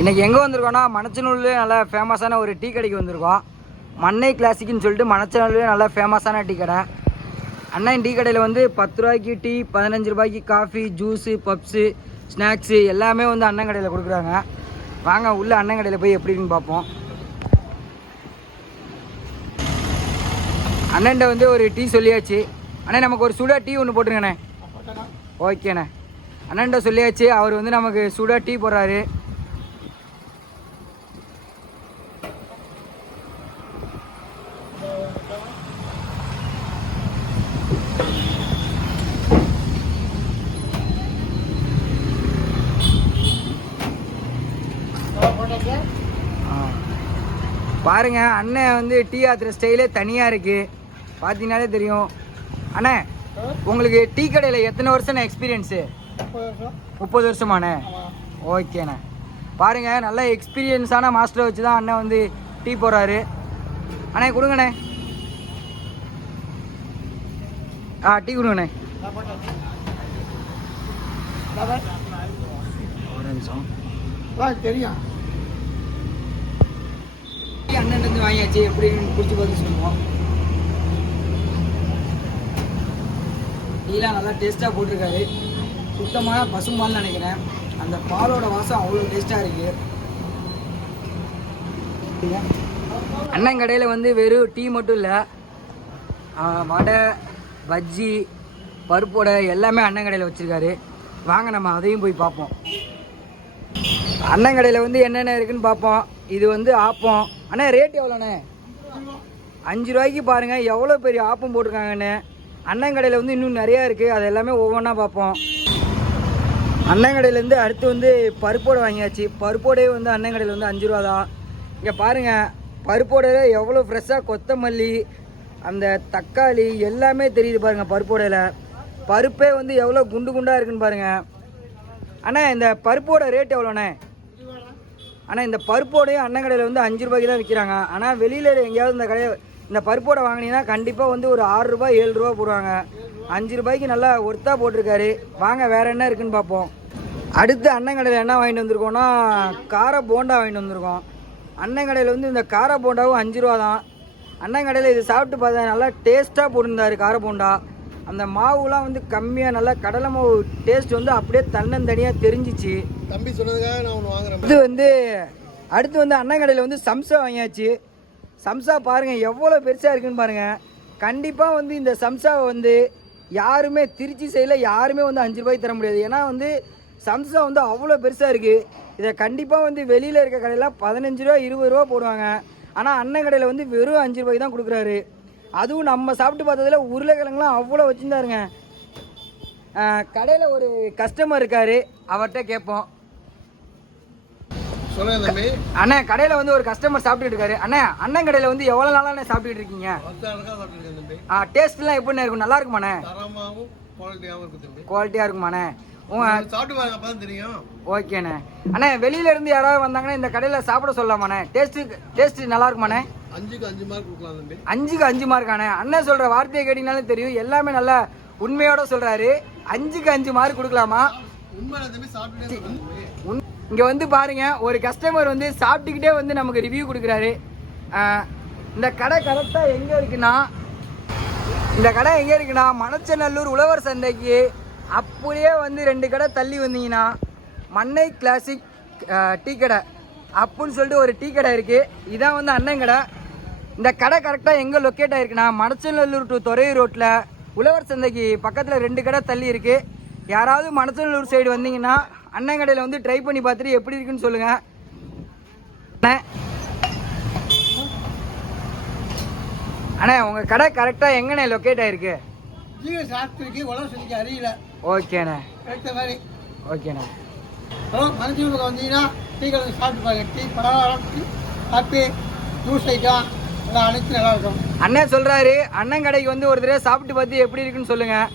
இன்றைக்கி எங்கே வந்திருக்கோன்னா மணச்சநல்லூர்லேயே நல்லா ஃபேமஸான ஒரு டீ கடைக்கு வந்திருக்கோம். மண்ணை கிளாசிக்குன்னு சொல்லிட்டு மணச்சநல்லூர்லேயே நல்லா ஃபேமஸான டீ கடை. அண்ணன் டீ கடையில் வந்து 10 ரூபாய்க்கு டீ, 15 ரூபாய்க்கு காஃபி, ஜூஸு, பப்ஸு, ஸ்நாக்ஸு எல்லாமே வந்து அண்ணன் கடையில் கொடுக்குறாங்க. வாங்க உள்ள அண்ணன் கடையில் போய் எப்படி இருக்குன்னு பார்ப்போம். அண்ணன்ட்ட வந்து ஒரு டீ சொல்லியாச்சு. அண்ணே நமக்கு ஒரு சுடா டீ ஒன்று போட்டுருங்கண்ணே. ஓகேண்ணே. அண்ணன்ட்ட சொல்லியாச்சு. அவர் வந்து நமக்கு சுடா டீ போடுறாரு. பாருங்க அண்ணன் வந்து டீ ஆத்துற ஸ்டைலே தனியாக இருக்குது. பார்த்தீங்கன்னாலே தெரியும். அண்ணே உங்களுக்கு டீ கடையில் எத்தனை வருஷம் எக்ஸ்பீரியன்ஸு? 30 வருஷமாண்ணே. ஓகேண்ணே. பாருங்கள் நல்ல எக்ஸ்பீரியன்ஸான மாஸ்டரை வச்சு தான் அண்ணன் வந்து டீ போடுறாரு. அண்ணே கொடுங்கண்ணே. டீ கொடுங்கண்ணே. ஒரு நிமிஷம். தெரியும் அண்ணன் வாங்கியாச்சு. எப்படின்னு குடிச்சு பார்த்து சொல்லுவோம். டீலாம் நல்லா டேஸ்ட்டாக போட்டிருக்காரு. சுத்தமான பசும்பால்னு நினைக்கிறேன். அந்த பாலோட வாசம் அவ்வளோ டேஸ்ட்டாக இருக்குது. அண்ணன் கடையில் வந்து வெறும் டீ மட்டும் இல்லை, வடை, பஜ்ஜி, பருப்போடை எல்லாமே அண்ணன் கடையில் வச்சுருக்காரு. வாங்க நம்ம அதையும் போய் பார்ப்போம். அண்ணன் கடையில் வந்து என்னென்ன இருக்குதுன்னு பார்ப்போம். இது வந்து ஆப்பம். அண்ணா ரேட் எவ்வளோண்ணே? 5 ரூபாய்க்கு பாருங்கள் எவ்வளோ பெரிய ஆப்பம் போட்டிருக்காங்கண்ணே. அண்ணன் கடையில் வந்து இன்னும் நிறையா இருக்குது. அது எல்லாமே ஒவ்வொன்றா பார்ப்போம். அண்ணன் கடையிலேருந்து அடுத்து வந்து பருப்போடை வாங்கியாச்சு. பருப்போடே வந்து அண்ணன் கடையில் வந்து 5 ரூபா தான். இங்கே பாருங்கள் பருப்போடையில் எவ்வளோ ஃப்ரெஷ்ஷாக கொத்தமல்லி, அந்த தக்காளி எல்லாமே தெரியுது பாருங்கள். பருப்போடையில் பருப்பே வந்து எவ்வளோ குண்டு குண்டாக இருக்குன்னு பாருங்கள். அண்ணா இந்த பருப்போட ரேட் எவ்வளோண்ணே? ஆனால் இந்த பருப்போடையும் அண்ணன் கடையில் வந்து 5 ரூபாய்க்கு தான் விற்கிறாங்க. ஆனால் வெளியில் எங்கேயாவது இந்த கடையை இந்த பருப்போடை வாங்கினீங்கன்னா கண்டிப்பாக வந்து ஒரு 6 ரூபா 7 ரூபா போடுவாங்க. 5 ரூபாய்க்கு நல்லா ஒர்த்தாக போட்டிருக்காரு. வாங்க வேறு என்ன இருக்குதுன்னு பார்ப்போம். அடுத்து அண்ணன் கடையில் என்ன வாங்கிட்டு வந்திருக்கோன்னா கார போண்டா வாங்கிட்டு வந்திருக்கோம். அண்ணன் கடையில் வந்து இந்த கார போண்டாவும் 5 ரூபா தான். அண்ணன் கடையில் இது சாப்பிட்டு பார்த்தா நல்லா டேஸ்ட்டாக போட்டிருந்தார் கார போண்டா. அந்த மாவுலாம் வந்து கம்மியாக நல்லா கடலை மாவு டேஸ்ட் வந்து அப்படியே தன்னந்தனியாக தெரிஞ்சிச்சு. தம்பி சொன்னதுக்காக நான் ஒன்று வாங்குறேன். அடுத்து வந்து அண்ணன் கடையில் வந்து சம்சா வாங்கியாச்சு. சம்சா பாருங்கள் எவ்வளோ பெருசாக இருக்குன்னு பாருங்கள். கண்டிப்பாக வந்து இந்த சம்சாவை வந்து யாருமே திருச்சி சைடில் யாருமே வந்து 5 ரூபாய்க்கு தர முடியாது. ஏன்னா வந்து சம்சா வந்து அவ்வளோ பெருசாக இருக்குது. இதை கண்டிப்பாக வந்து வெளியில் இருக்க கடையில் 15 ரூபா 20 ரூபா போடுவாங்க. ஆனால் அண்ணன் கடையில் வந்து வெறும் 5 ரூபாய்க்கு தான் கொடுக்குறாரு. அதுவும் நம்ம சாப்பிட்டு பார்த்ததில் உருளைக்கிழங்குலாம் அவ்வளோ வச்சுருந்தாருங்க. கடையில் ஒரு கஸ்டமர் இருக்கார், அவர்கிட்ட கேட்போம். சொல்லுங்க தம்பி. அண்ணா கடையில் வந்து ஒரு கஸ்டமர் சாப்பிட்டுட்டு இருக்காரு. அண்ணன் கடையில் வந்து எவ்வளோ நாளாக சாப்பிட்டுட்டு இருக்கீங்க? டேஸ்ட்லாம் எப்படி இருக்கும்? நல்லா இருக்குமாண்ணே? குவாலிட்டியாக இருக்குமாண்ணே? ஓகேண்ணே. அண்ணா வெளியில இருந்து யாராவது வந்தாங்கன்னா இந்த கடையில் சாப்பிட சொல்லலாமாண்ணே? டேஸ்ட்டு நல்லா இருக்குமாண்ணே? 5க்கு 5 மார்க் கொடுக்கலாம் தம்பி. 5க்கு 5 மார்க்காண்ணே. அண்ணன் சொல்கிற வார்த்தையை கேட்டீங்கனாலும் தெரியும் எல்லாமே நல்லா உண்மையோட சொல்கிறாரு. 5க்கு 5 மார்க் கொடுக்கலாமா? இங்கே வந்து பாருங்க ஒரு கஸ்டமர் வந்து சாப்பிட்டுக்கிட்டே வந்து நமக்கு ரிவ்யூ கொடுக்குறாரு. இந்த கடை கரெக்டாக எங்கே இருக்குன்னா மணச்சநல்லூர் உழவர் சந்தைக்கு அப்படியே வந்து 2 கடை தள்ளி வந்தீங்கன்னா மண்ணை கிளாசிக் டீ கடை அப்புடின்னு சொல்லிட்டு ஒரு டீ கடை இருக்குது. இதான் வந்து அண்ணன் கடை. இந்த கடை கரெக்டாக எங்கே லொக்கேட் ஆகிருக்குன்னா மணச்சநல்லூர் டு துறையூர் ரோட்டில் உழவர் சந்தைக்கு பக்கத்தில் 2 கடை தள்ளி இருக்குது. யாராவது மணச்சநல்லூர் சைடு வந்தீங்கன்னா அண்ணன் கடையில் வந்து ட்ரை பண்ணி பார்த்துட்டு எப்படி இருக்குன்னு சொல்லுங்கள். அண்ணா உங்கள் கடை கரெக்டாக எங்கண்ணே லொக்கேட் ஆகிருக்கு? ஓகேண்ணே. ஓகேண்ணே. வந்தீங்கன்னா டீ கடை சாப்பிட்டு பாருங்க. டீ பலகாரம், காப்பி, ஜூஸ் ஐட்டம் எல்லாம் அனைத்து நல்லா இருக்கும். அண்ணன் சொல்கிறாரு அண்ணன் கடைக்கு வந்து ஒரு தடவை சாப்பிட்டு பார்த்து எப்படி இருக்குன்னு சொல்லுங்கள்.